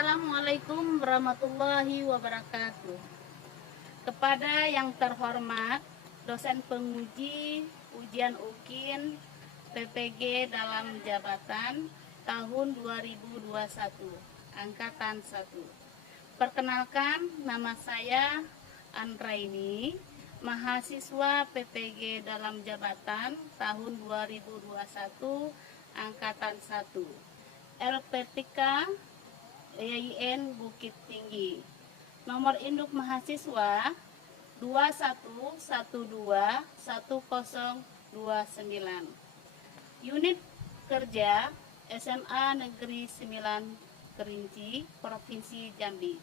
Assalamualaikum warahmatullahi wabarakatuh. Kepada yang terhormat dosen penguji ujian UKIN PPG dalam jabatan tahun 2021 angkatan 1. Perkenalkan, nama saya Anraini, mahasiswa PPG dalam jabatan tahun 2021 angkatan 1. LPTK YIN Bukit Tinggi. Nomor induk mahasiswa 21121029. Unit kerja SMA Negeri 9 Kerinci, Provinsi Jambi.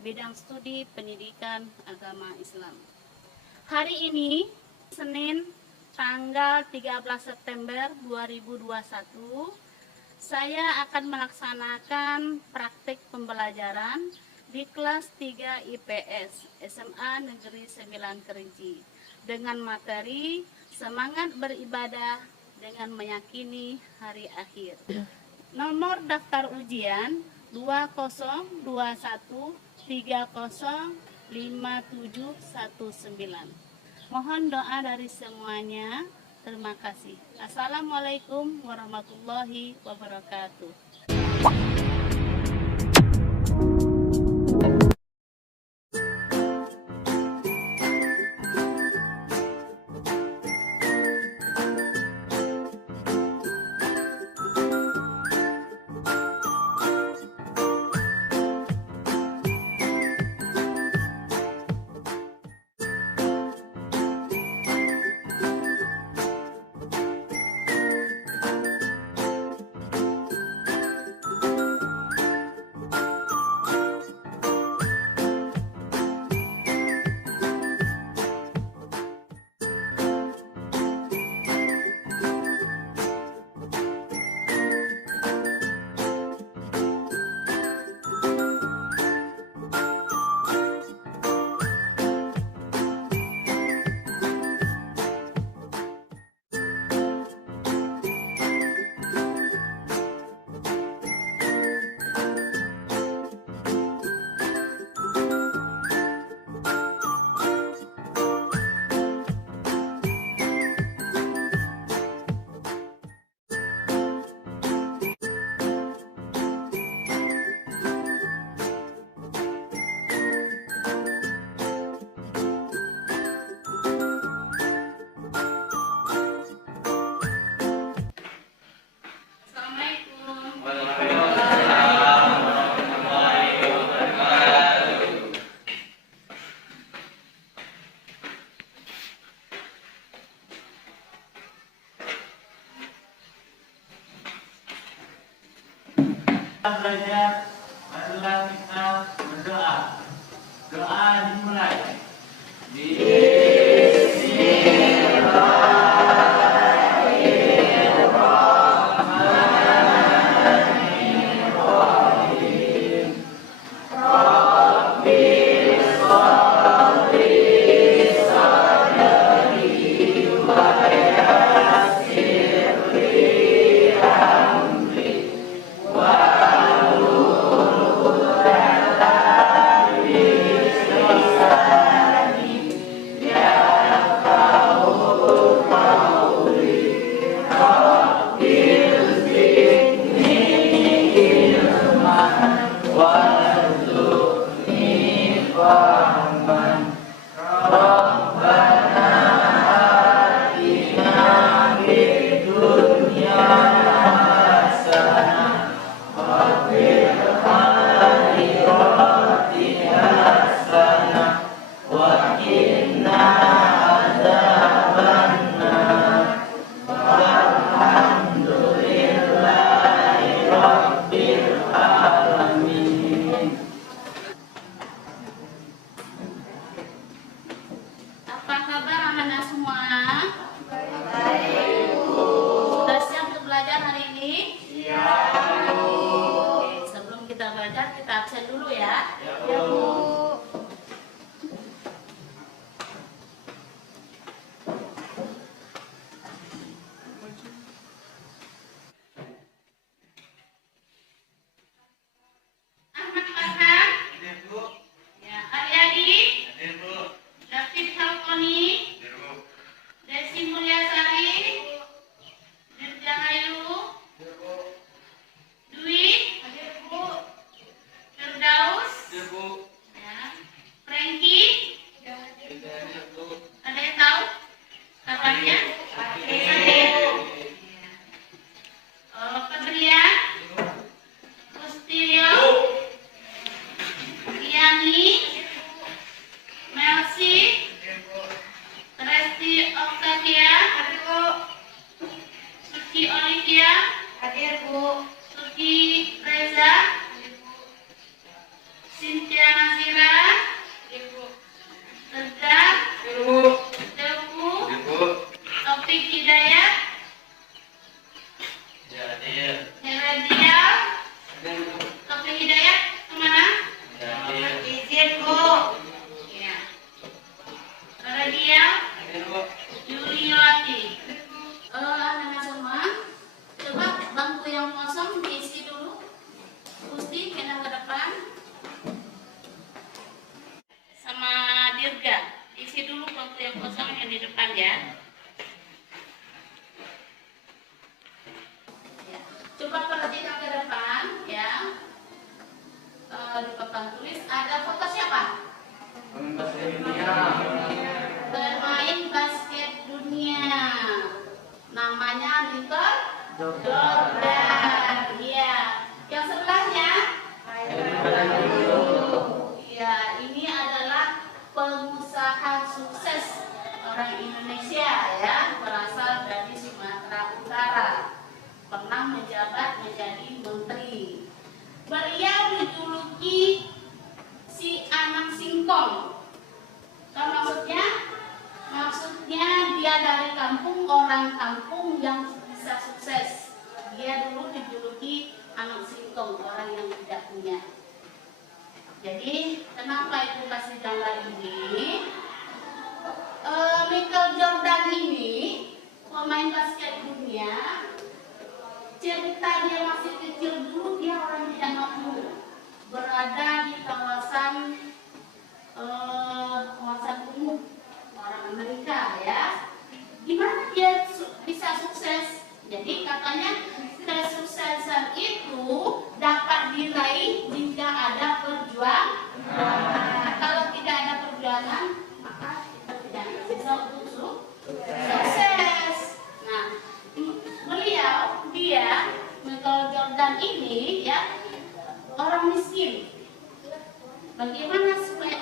Bidang studi pendidikan agama Islam. Hari ini Senin tanggal 13 September 2021, saya akan melaksanakan praktik pembelajaran di kelas 3 IPS SMA Negeri 9 Kerinci dengan materi semangat beribadah dengan meyakini hari akhir. Nomor daftar ujian 2021305719. Mohon doa dari semuanya. Terima kasih. Assalamualaikum warahmatullahi wabarakatuh. Belajar adalah kita berdoa. Doa dimulai. Apa kabar anak-anak semua? Sudah siap untuk belajar hari ini? Oke, sebelum kita belajar, kita absen dulu ya. Ya, Bu. Anak Namanya Little Jordan. Iya. Yang sebelahnya? Iya, ini adalah pengusaha sukses orang Indonesia ya, berasal dari Sumatera Utara. Pernah menjabat menjadi menteri. Beliau dijuluki si anak singkong. Tahu maksudnya? Maksudnya dia dari kampung, orang kampung yang bisa sukses. Dia dulu dijuluki anak singkong, orang yang tidak punya. Jadi kenapa ibu kasih gambar ini? Michael Jordan ini pemain basket dunia. Cerita dia masih kecil dulu, dia orang tidak mampu, berada di kawasan umum orang Amerika ya. Gimana dia bisa sukses? Jadi katanya kesuksesan itu dapat diraih jika ada perjuangan. Kalau tidak ada perjuangan, maka kita tidak bisa untuk sukses. Nah, dia Michael Jordan ini ya orang miskin. Bagaimana supaya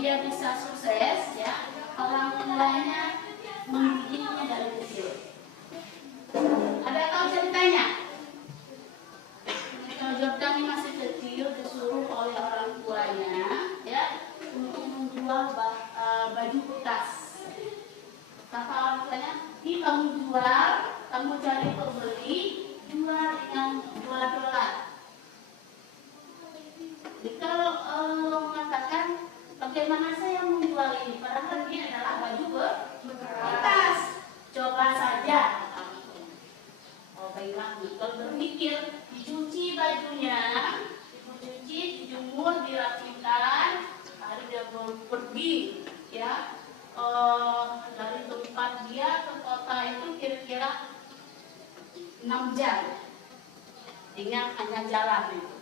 dia bisa sukses ya? Orang tuanya mendidiknya dari kecil. Ada tahu ceritanya? Michael Jordan ini masih kecil disuruh oleh orang tuanya ya untuk menjual baju bekas. Kata orang tuanya, ini kamu jual, kamu cari pembeli, jual dengan $2. Jadi kalau mengatakan bagaimana saya menjual ini, padahal ini adalah baju bekas. Coba saja. Oh baiklah, kalau berpikir dicuci bajunya, dicuci, dijemur, dirapikan, lalu dia pergi ya. Dari tempat dia ke kota itu kira-kira 6 jam dengan hanya jalan itu.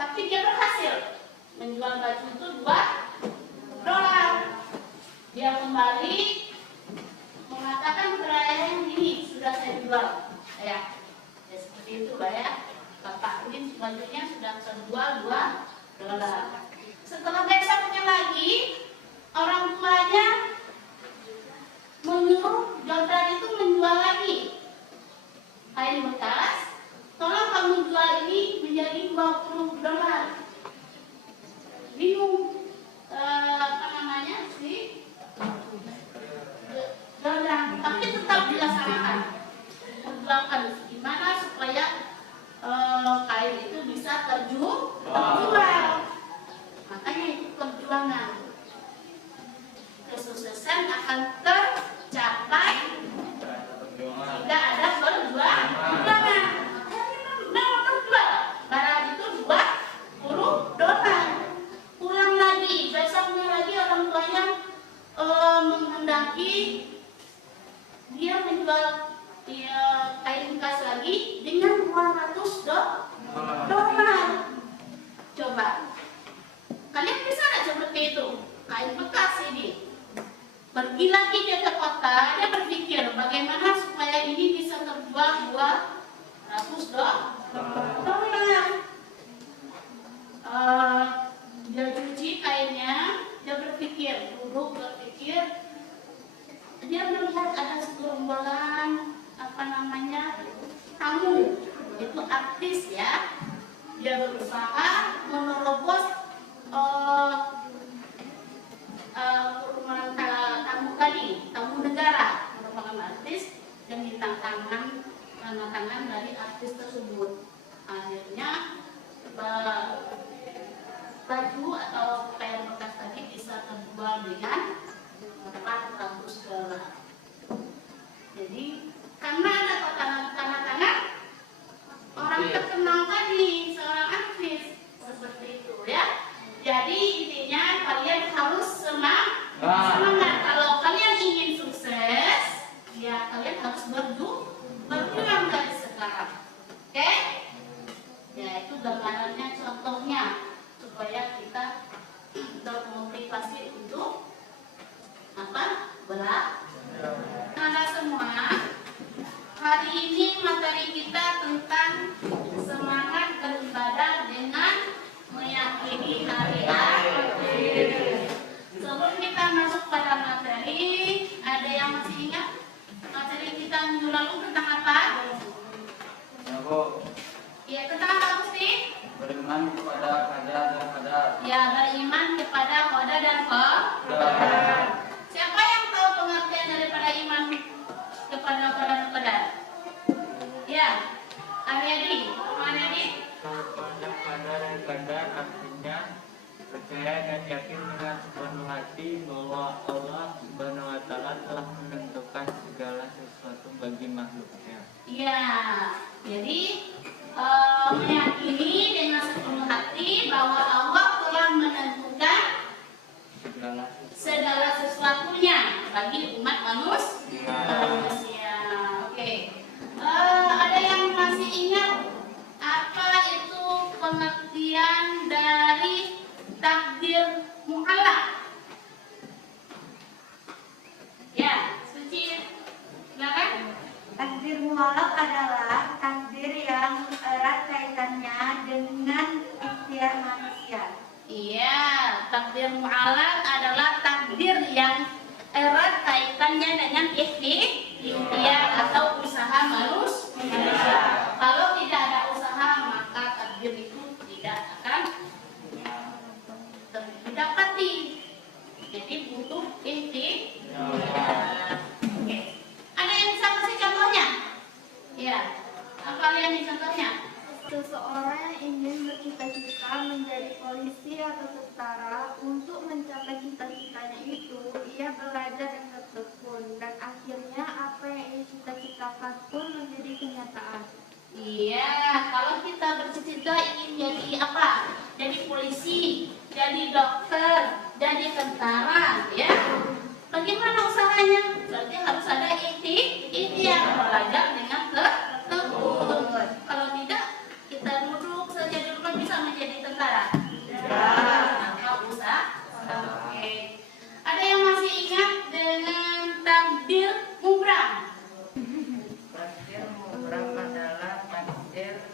Tapi dia berhasil menjual baju itu $2. Dia kembali mengatakan perayaan ini sudah saya jual ya seperti itu lah ya. Bapak ini bajunya sudah terjual $2. Setelah besoknya lagi orang tuanya menyuruh Jordan itu menjual lagi kain bekas. Tolong kamu jual ini menjadi $20. Bingung apa namanya sih Jordan, tapi tetap dilaksanakan. Menjualkan gimana supaya kain itu bisa terjual. Makanya itu perjuangan. Kesuksesan akan tercapai jika ada perjuangan. Memang terjual. Barang itu $20. Pulang lagi, besoknya lagi orang tuanya menghendaki dia menjual kain bekas lagi dengan $200. Coba, kalian bisa nggak seperti itu? Kain bekas ini. Pergi lagi dia ke kota, dia berpikir bagaimana supaya ini bisa terjual $200. Dia cuci kainnya, dia berpikir, dia melihat ada segerombolan tamu, itu artis ya. Dia berusaha menerobos tamu negara, merupakan artis dan ditantangkan tanda tangan dari artis tersebut. Akhirnya baju atau kain bekas tadi bisa terjual dengan $400. Jadi karena ada tanda tangan orang terkenal tadi, seorang artis seperti itu ya. Jadi intinya kalian harus semangat. Kalau kalian ingin sukses, ya kalian harus berjuang dari sekarang. Oke? Ya itu gambarannya, contohnya supaya kita termotivasi untuk belajar. Anda semua kepada qadar dan qadar. Ya, beriman kepada qada dan qadar. Siapa yang tahu pengertian daripada iman kepada qada dan qadar? Ya, Aryadi, Aryadi. Kepada qadar dan qadar artinya percaya dan yakin dengan sepenuh hati bahwa Allah Subhanahu wa Ta'ala telah menentukan segala sesuatu bagi makhluknya. Ya, jadi meyakini dengan sepenuh hati bahwa Allah telah menentukan segala sesuatunya bagi umat manusia. Oke. Ada yang masih ingat apa itu pengertian dari takdir mu'allaq? Ya, Suci, silakan. Takdir mu'allaq adalah takdir yang erat kaitannya dengan ikhtiar manusia. Iya, takdir mu'allaq adalah takdir yang erat kaitannya dengan ikhtiar atau usaha manusia. Kalau tidak ada usaha, maka takdir itu tidak akan didapati. Jadi butuh ikhtiar. Oke. Ada yang bisa kasih contohnya? Ya. Apa yang contohnya? Seseorang yang ingin bercita-cita menjadi polisi atau tentara, untuk mencapai cita-citanya itu, ia belajar dengan tekun dan akhirnya apa yang ia cita-citakan pun menjadi kenyataan. Iya, kalau kita bercita-cita ingin jadi apa? Jadi polisi, jadi dokter, jadi tentara, ya. Bagaimana usahanya? Berarti harus ada ikhtiar, belajar dengan tekun. Kalau tidak, kita duduk saja di rumah bisa menjadi tentara. Tanpa usaha. Oke. Ada yang masih ingat dengan takdir mubrah? Takdir mubrah adalah takdir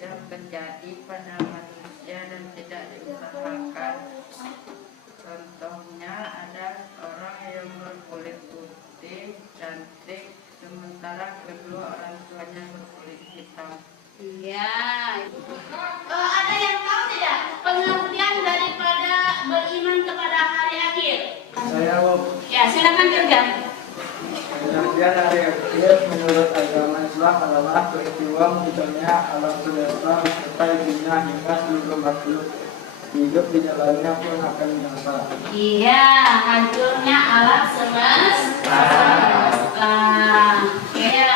yang terjadi pada manusia dan tidak diusahakan. Contohnya ada orang yang berkulit putih, cantik, sementara kedua orang tuanya berkulit hitam. Iya. Ada yang tahu tidak pengertian daripada beriman kepada hari akhir? Saya mau Ya, silakan Dirga. pengertian hari akhir menurut agama Islam adalah peristiwa munculnya alam semesta serta dunia hingga seluruh makhluk hidup di dalamnya pun akan binasa. Iya, hancurnya alam semesta. Iya.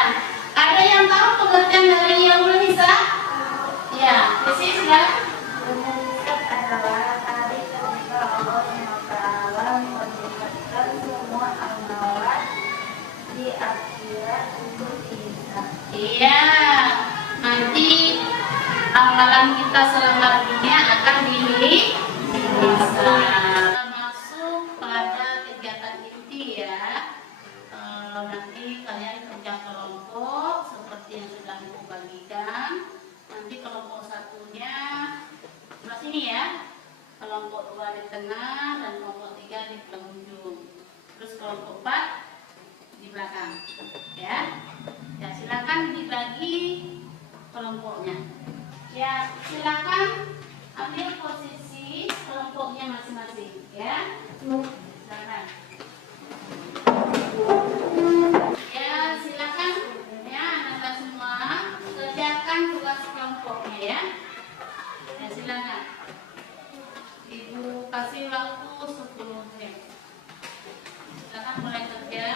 Ada yang tahu pengertian dari Yaumul Hisab? Ya, Desi silakan. Hisab adalah hari ketika Allah SWT menjadikan semua amalan di akhirat untuk dihisab. Iya, nanti amalan kita selama dunia akan dihisab. Masuk pada kegiatan inti ya. Nanti kalian kerja kelompok seperti yang sudah aku bagikan. Nanti kelompok satunya sebelah sini ya. Kelompok 2 di tengah dan kelompok 3 di penghujung. Terus kelompok 4 di belakang. Ya. Ya, silakan dibagi kelompoknya. Ya, silakan ambil posisi kelompoknya masing-masing ya. Silakan. Ya, silakan ya, Anda semua kerjakan tugas kelompoknya ya. Ya, silakan. Ibu kasih waktu 10 menit. Silakan mulai kerja.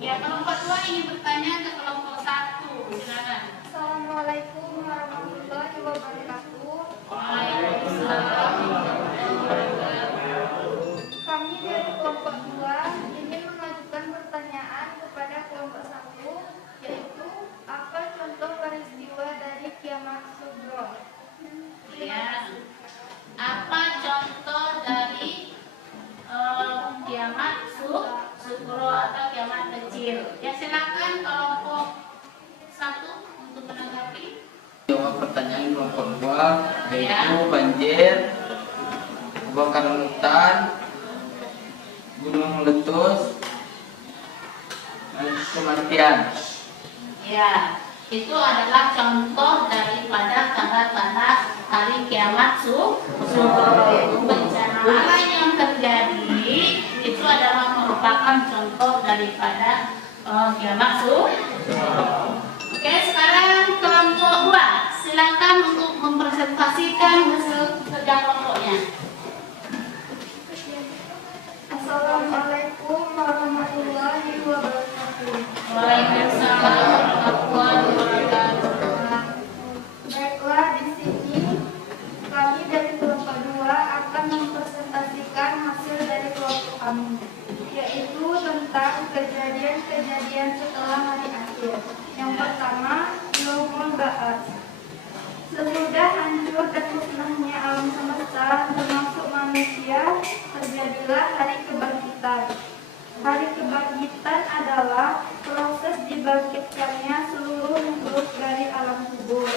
Ya, kelompok 2 ingin bertanya ke kelompok 1. Silakan. Assalamualaikum warahmatullahi wabarakatuh. Waalaikumsalam. Kami dari kelompok 2 ingin mengajukan pertanyaan kepada kelompok 1, yaitu apa contoh peristiwa dari kiamat kubro? Ya. Apa contoh dari kiamat sugro atau kiamat kecil? Ya, silakan kelompok 1 untuk menanggapi. Jawab pertanyaan kelompok 2 yaitu banjir, kebakaran hutan, gunung meletus, dan kematian. Ya, itu adalah contoh daripada tanda-tanda hari kiamat sugro, yaitu bencana alam yang terjadi. Itu adalah merupakan contoh daripada kiamat sugro. Oke, sekarang kelompok 2, silakan untuk mempresentasikan hasil kerja kelompoknya. Assalamualaikum warahmatullahi wabarakatuh. Waalaikumsalam warahmatullahi wabarakatuh. Baiklah, di sini kami dari kelompok 2 akan mempresentasikan hasil dari kelompok kami, yaitu tentang kejadian-kejadian setelah hari akhir. Yang pertama, Yaumul Ba'ats. Sesudah hancur dan musnahnya alam semesta termasuk manusia, terjadilah hari kebangkitan. Hari kebangkitan adalah proses dibangkitkannya seluruh makhluk dari alam kubur.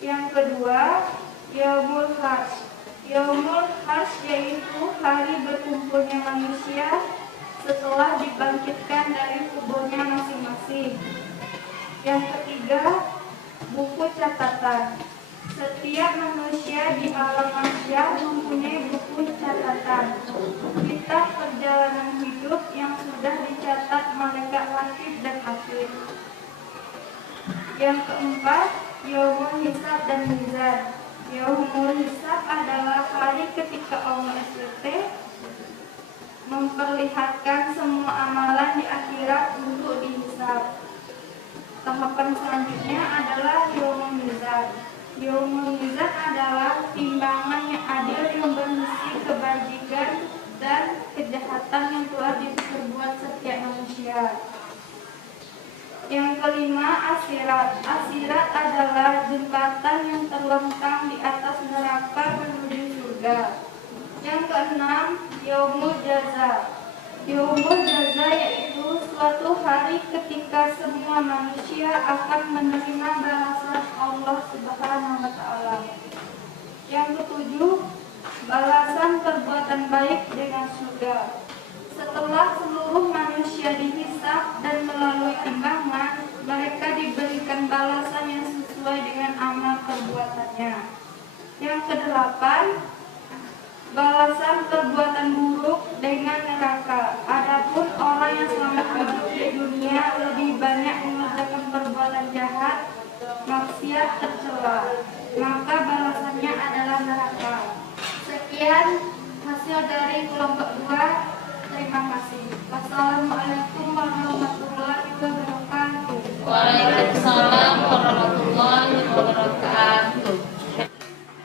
Yang kedua, Yaumul Hasyr. Yaumul Hasyr yaitu hari berkumpulnya manusia setelah dibangkitkan dari kuburnya masing-masing. Yang ketiga, buku catatan. Setiap manusia di alam mahsyar mempunyai buku catatan, kitab perjalanan hidup yang sudah dicatat malaikat rakib dan atid. Yang keempat, Yaumul Hisab dan Mizan. Yaumul Hisab adalah hari ketika Allah SWT memperlihatkan semua amalan di akhirat untuk dihisab. Tahapan selanjutnya adalah Yaumul Mizan. Yaumul Mizan adalah timbangan yang adil yang berisi kebajikan dan kejahatan yang telah diperbuat setiap manusia. Yang kelima, Asirat. Asirat adalah jembatan yang terlentang di atas neraka menuju surga. Yang keenam, Yaumul Jaza. Yaumul Jaza yaitu suatu hari ketika semua manusia akan menerima balasan Allah Subhanahu wa Ta'ala. Yang ketujuh, balasan perbuatan baik dengan surga. Setelah seluruh manusia dihisab dan melalui timbangan, mereka diberikan balasan yang sesuai dengan amal perbuatannya. Yang kedelapan, balasan perbuatan buruk dengan neraka. Adapun orang yang selama hidup di dunia lebih banyak mengerjakan perbuatan jahat, maksiat tercela, maka balasannya adalah neraka. Sekian hasil dari kelompok 2. Terima kasih. Wassalamualaikum warahmatullahi wabarakatuh. Waalaikumsalam warahmatullahi wabarakatuh.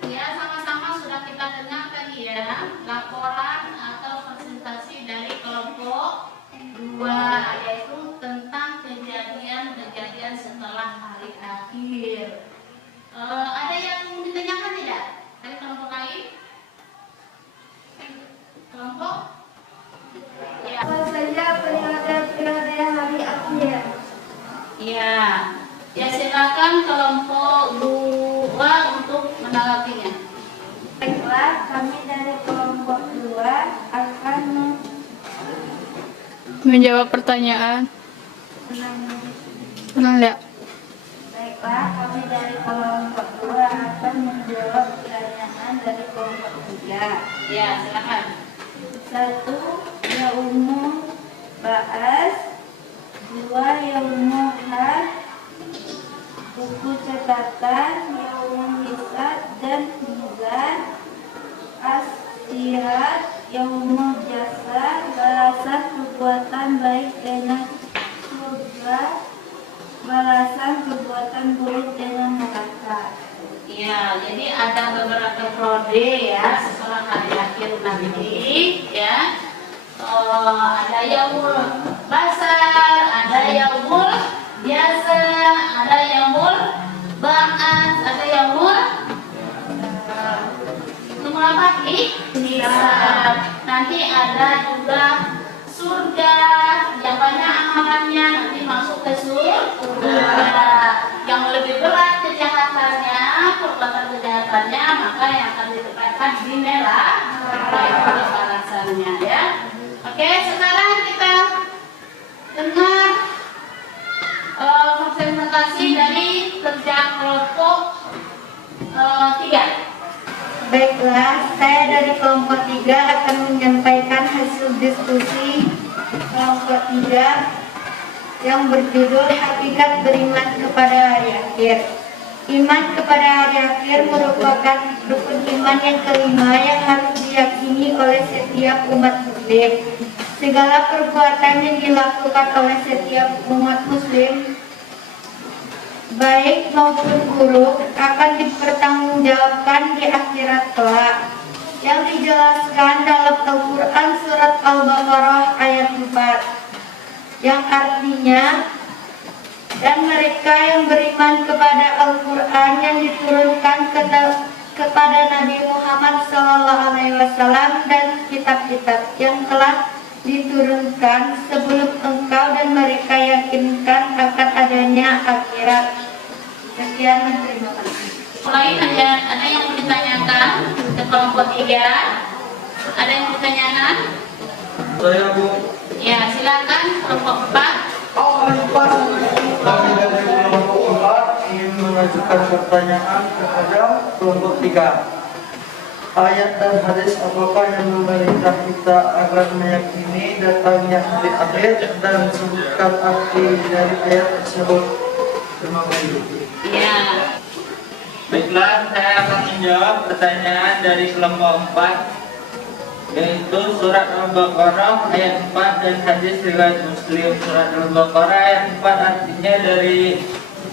Ya, sama-sama sudah kita dengar tadi ya laporan atau presentasi dari kelompok 2, yaitu tentang kejadian-kejadian setelah hari akhir. Ada yang ditanyakan tidak dari kelompok lain? Kelompok? Ya. Apa saja periode hari akhir? Ya. Ya, silakan kelompok 2 untuk menanggapinya. Baiklah, kami dari kelompok 2 akan menjawab pertanyaan. Tenang ya. Baiklah, kami dari kelompok 2 akan menjawab pertanyaan dari kelompok 3. Ya, silakan. 1. Yaumul Ba'ats. 2. Yaumul Hasyr. Buku catatan, Yaumul Hisab dan Mizan. Asirat, Yaumul Jaza, balasan perbuatan perbuatan baik dengan surga, balasan perbuatan buruk dengan neraka. Ya, jadi ada beberapa prode ya setelah hari akhir nanti ya. Ada yaumul basar, ada yaumul biasa, ada yaumul ba'as, ada yaumul nomor apa? Hisab. Nanti ada juga surga yang banyak amalannya nanti masuk ke surga. Yang lebih berat kejahatannya, perbuatan kejahatannya, maka yang akan ditempatkan di neraka itu balasannya ya. Oke, sekarang kita dengar presentasi dari kerja kelompok 3. Baiklah, saya dari kelompok 3 akan menyampaikan hasil diskusi kelompok 3 yang berjudul Hakikat Beriman kepada Hari Akhir. Iman kepada hari akhir merupakan rukun iman yang kelima yang harus diyakini oleh setiap umat muslim. Segala perbuatan yang dilakukan oleh setiap umat muslim, baik maupun buruk, akan dipertanggungjawabkan di akhirat kelak, yang dijelaskan dalam Al-Quran surat Al-Baqarah ayat 4, yang artinya, dan mereka yang beriman kepada Al-Quran yang diturunkan kepada Nabi Muhammad SAW dan kitab-kitab yang telah diturunkan sebelum engkau dan mereka yakinkan akan adanya akhirat. Sekian dan terima kasih. Mulai ada yang mau ditanyakan ke kelompok 3? Ada yang mau ditanyakan? Saya Bu. Ya, silakan kelompok 4. Kami dari kelompok 4 ingin mengajukan pertanyaan kepada kelompok 3. Ayat dan hadis apakah yang memerintah kita agar meyakini datangnya hari akhir dan sebutkan arti dari ayat tersebut? Terima kasih. Ya. Baiklah, saya akan menjawab pertanyaan dari kelompok 4, yaitu surat Al-Baqarah ayat 4 dan hadis riwayat Muslim. Surat Al-Baqarah ayat 4 artinya dari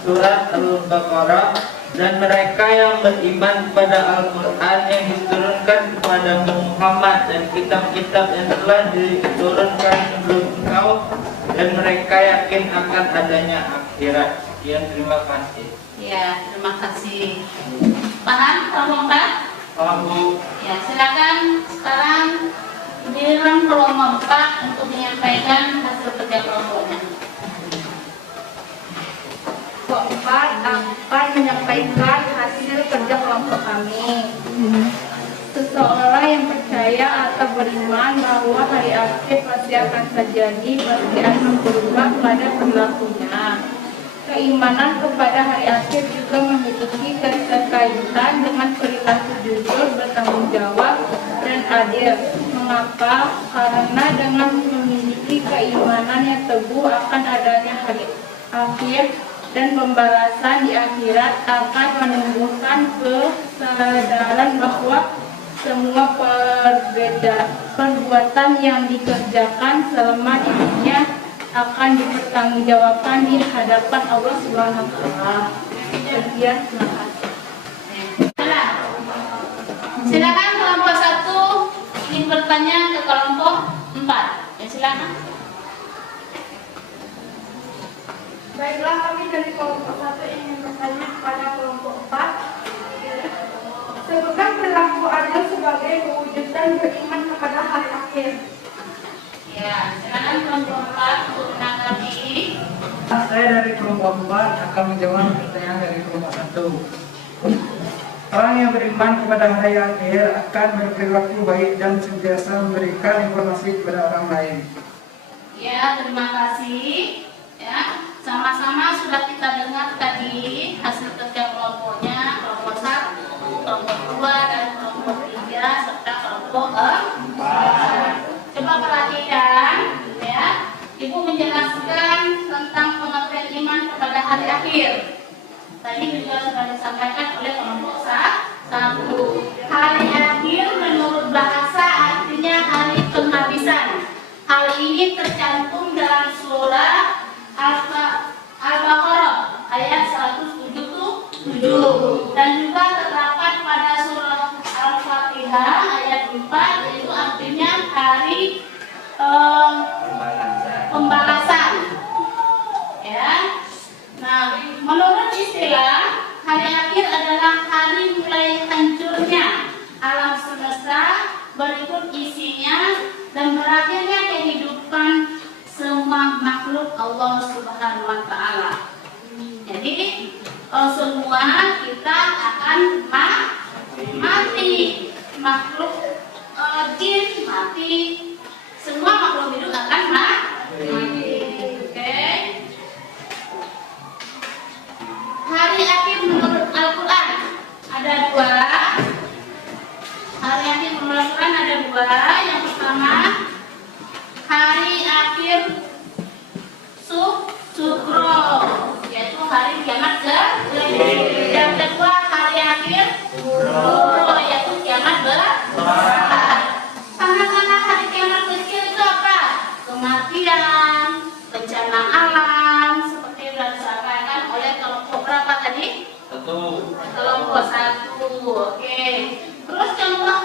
surat Al-Baqarah, dan mereka yang beriman kepada Al-Quran yang diturunkan kepada Muhammad dan kitab-kitab yang telah diturunkan sebelum engkau, dan mereka yakin akan adanya akhirat. Sekian, terima kasih. Ya, terima kasih. Paham kelompok 4? Paham Bu? Ya, silakan sekarang giliran kelompok 4 untuk menyampaikan hasil kerja kelompoknya. Kelompok 4 akan menyampaikan hasil kerja kelompok kami. Seseorang yang percaya atau beriman bahwa hari akhir pasti akan terjadi, pasti akan berubah pada perilakunya. Keimanan kepada hari akhir juga memiliki keterkaitan dengan perilaku jujur, bertanggung jawab, dan adil. Mengapa? Karena dengan memiliki keimanan yang teguh akan adanya hari akhir dan pembalasan di akhirat akan menumbuhkan kesadaran bahwa semua perbuatan yang dikerjakan selama di dunia akan dipertanggungjawabkan di hadapan Allah Subhanahu wa Ta'ala. Sekian, terima kasih. Silakan kelompok 1 ingin bertanya ke kelompok 4. Ya, silakan. Baiklah, kami dari kelompok 1 ingin bertanya kepada kelompok 4. Sebutkan perilaku adil sebagai mewujudkan beriman kepada hari akhir. Ya, silakan kelompok 4 untuk menanggapi. Saya dari kelompok 4 akan menjawab pertanyaan dari kelompok 1. Orang yang beriman kepada hari akhir akan berperilaku baik dan senantiasa memberikan informasi kepada orang lain. Ya, terima kasih. Ya, sama-sama sudah kita dengar tadi hasil kerja kelompoknya, kelompok 1, kelompok 2, dan kelompok 3 serta kelompok 4. Coba perhatikan, ya. Ibu menjelaskan tentang pengertian iman kepada hari akhir. Tadi juga sudah disampaikan oleh kelompok 1. Hari akhir menurut bahasa artinya hari penghabisan. Hal ini ini tercantum dalam surah Al-Baqarah ayat 177 dan juga terdapat pada surah Al-Fatihah ayat 4, yaitu artinya hari pembalasan. Ya. Nah, menurut istilah, hari akhir adalah hari mulai hancurnya alam semesta, berikut isinya dan berakhirnya kehidupan semua makhluk Allah Subhanahu wa taala. Jadi semua kita akan mati, makhluk jin mati, semua makhluk hidup akan mati. Oke. Hari akhir menurut Al-Quran ada dua. Hari akhir menurut Al-Quran ada dua. Yang pertama, hari akhir Sukro, yaitu hari kiamat kecil. Yang kedua, hari akhir Sukro, yaitu kiamat besar. Tanda-tanda hari kiamat kecil itu apa? Kematian, bencana alam, seperti yang disampaikan oleh kelompok berapa tadi? Kelompok 1. Oke. Terus contoh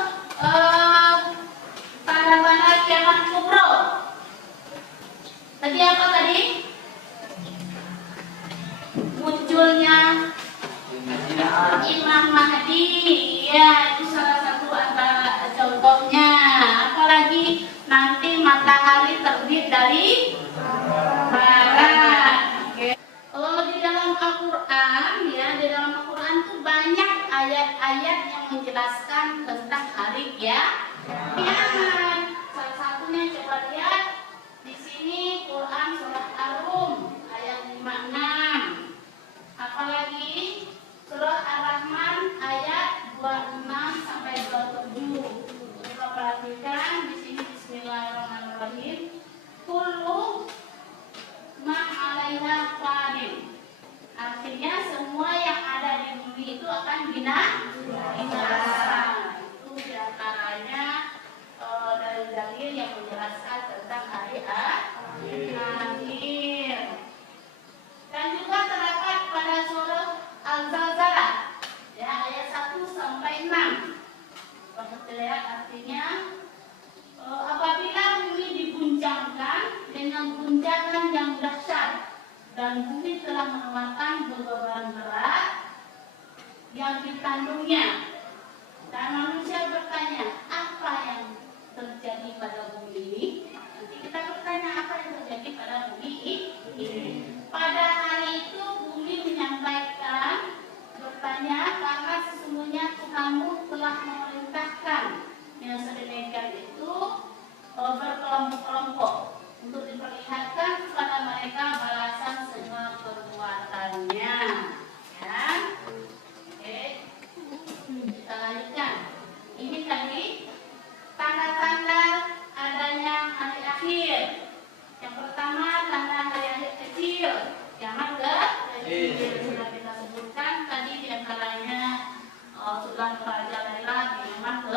tanda-tanda kiamat kubro. Tadi apa tadi? Munculnya Imam Mahdi. Ya, itu salah satu antara contohnya. Apalagi nanti matahari terbit dari barat. Oke. Kalau di dalam Al-Quran, ya, di dalam Al-Quran tuh banyak ayat-ayat yang menjelaskan tentang hari kiamat. Salah satunya coba lihat di sini Quran surat Ar-Rum ayat 56. Apalagi surah Ar-Rahman ayat 26 sampai 27. Coba perhatikan di sini Bismillahirrahmanirrahim. Kullu ma 'alaiha fanin. Artinya semua yang ada di bumi itu akan binasa. Itu diantaranya dalil-dalil yang menjelaskan tentang hari akhir. Dan juga terdapat pada surah Al-Zalzalah, ya, ayat 1 sampai 6. Lihat artinya, apabila bumi diguncangkan dengan guncangan yang dahsyat dan bumi telah mengeluarkan beban berat yang ditanggunginya, dan manusia bertanya, apa yang terjadi pada bumi ini? Nanti kita bertanya apa yang terjadi pada bumi ini. Pada hari itu bumi menyampaikan, bertanya, karena sesungguhnya Tuhanmu telah memerintahkan yang sedemikian itu berkelompok-kelompok untuk diperlihatkan kepada mereka balasan semua perbuatannya. Ya. Oke. Kita lanjutkan. Ini tadi tanda-tanda adanya hari akhir. Yang pertama, tanda hari akhir kecil, kiamat kecil. Sudah kita sebutkan tadi diantaranya sudah merajalela kiamat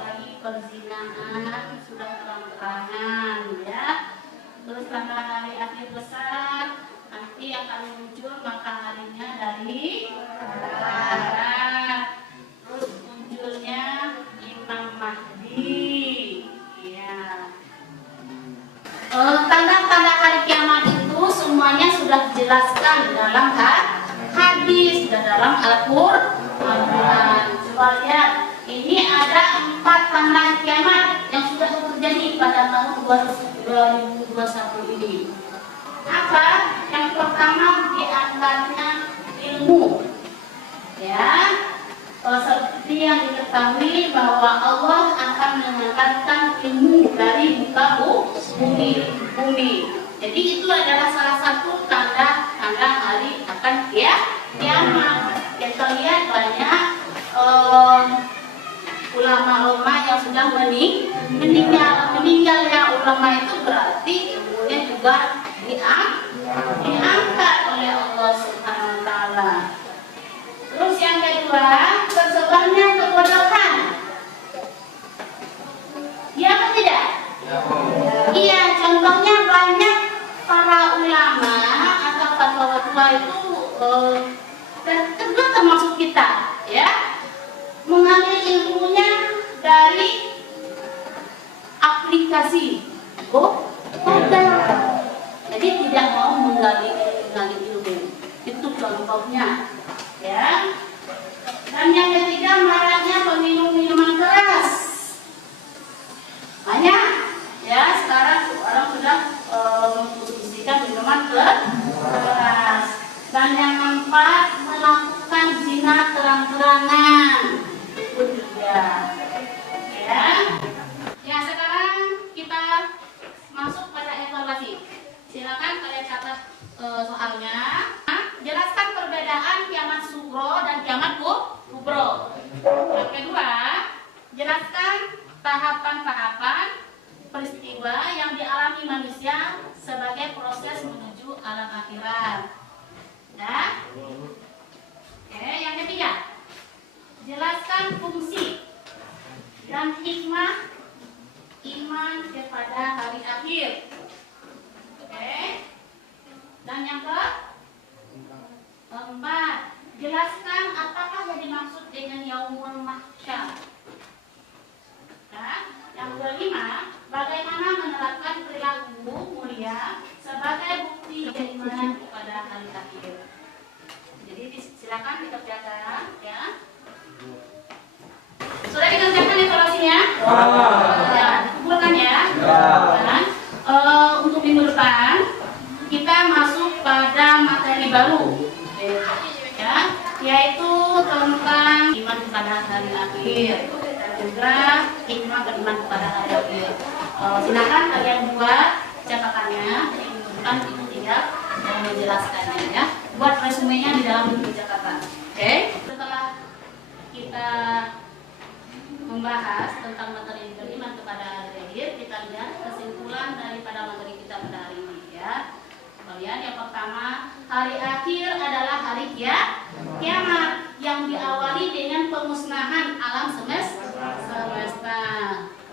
lagi perzinahan sudah terang-terangan, ya. Terus tanda hari akhir besar, nanti akan muncul mataharinya dari barat. Terus munculnya Imam Mahdi. Ya. Tanda-tanda hari kiamat itu semuanya sudah dijelaskan dalam hadis dan dalam Al-Quran. Coba lihat, ini ada 4 tanda kiamat yang sudah terjadi pada tahun 2021 ini. Apa? Yang pertama diantaranya ilmu. Ya, seperti yang diketahui bahwa Allah akan mengangkatkan ilmu dari muka bumi. Jadi itu adalah salah satu tanda-tanda hari akan kiamat. Kita lihat banyak ulama-ulama yang sudah meninggal ya. Ulama itu berarti ilmunya juga diangkat oleh Allah Subhanahu wa taala. Terus yang kedua, tersebarnya kebodohan. Ya atau tidak? Ya. tua itu kedua termasuk kita, ya, mengambil ilmunya dari aplikasi modal. Jadi tidak mau menggali ilmu, itu contohnya, ya. Dan yang ketiga, maraknya peminum minuman keras. Banyak, ya, sekarang orang sudah mengkonsumsikan minuman keras. Dan yang keempat, melakukan zina terang-terangan. Itu juga, ya. Ya, sekarang kita masuk pada evaluasi. Silakan kalian catat soalnya. Jelaskan perbedaan kiamat sugro dan kiamat kubro. Yang kedua, jelaskan tahapan-tahapan peristiwa yang dialami manusia sebagai proses menuju alam akhirat. Ya. Oke, yang ketiga, jelaskan fungsi dan hikmah iman kepada hari akhir. Oke. Dan yang keempat, jelaskan apakah yang dimaksud dengan yaumul mahsyar. Nah, yang kelima, bagaimana menerapkan perilaku mulia sebagai bukti keimanan kepada hari akhir. Jadi silakan dikerjakan, ya. Sudah dikerjakan evaluasinya? Ya, dikumpulkan ya. Dan untuk minggu depan kita masuk pada materi baru, ya, yaitu tentang iman kepada hari akhir dan juga hikmah beriman kepada hari akhir. Silakan kalian buat catatannya, minggu depan itu tidak menjelaskannya, ya. Buat resumenya di dalam buku catatan. Oke? Setelah kita membahas tentang materi beriman kepada hari akhir, kita lihat kesimpulan daripada materi kita pada hari ini, ya. Kemudian yang pertama, hari akhir adalah hari kiamat yang diawali dengan pemusnahan alam semesta.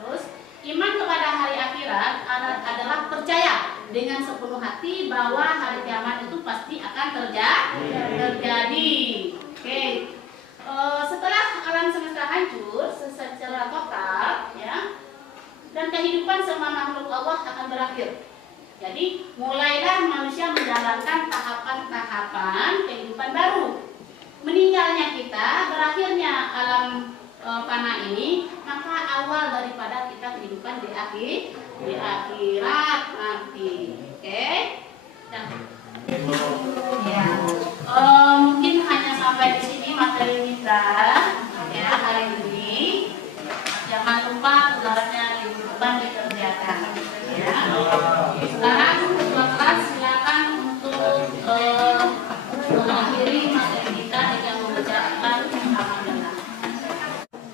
Terus, iman kepada hari akhirat adalah percaya dengan sepenuh hati bahwa hari kiamat itu pasti akan terjadi. Oke. Setelah alam semesta hancur secara total, ya, dan kehidupan semua makhluk Allah akan berakhir. Jadi mulailah manusia menjalankan tahapan-tahapan kehidupan baru. Meninggalnya kita, berakhirnya alam fana ini, maka awal daripada kita kehidupan di akhirat nanti. Oke? Nah, ya. Mungkin hanya sampai di sini materi kita, ya, hari ini. Jangan lupa ulangannya minggu depan dikerjakan, ya. Sekarang ketua kelas silakan untuk mengakhiri materi kita dengan membacakan alhamdulillah.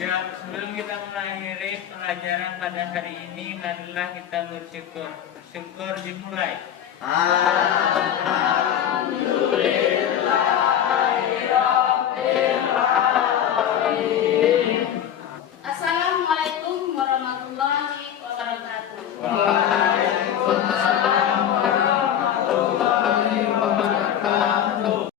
Ya, sebelum kita mengakhiri pelajaran pada hari ini, marilah kita bersyukur. Syukur dimulai. Alhamdulillah.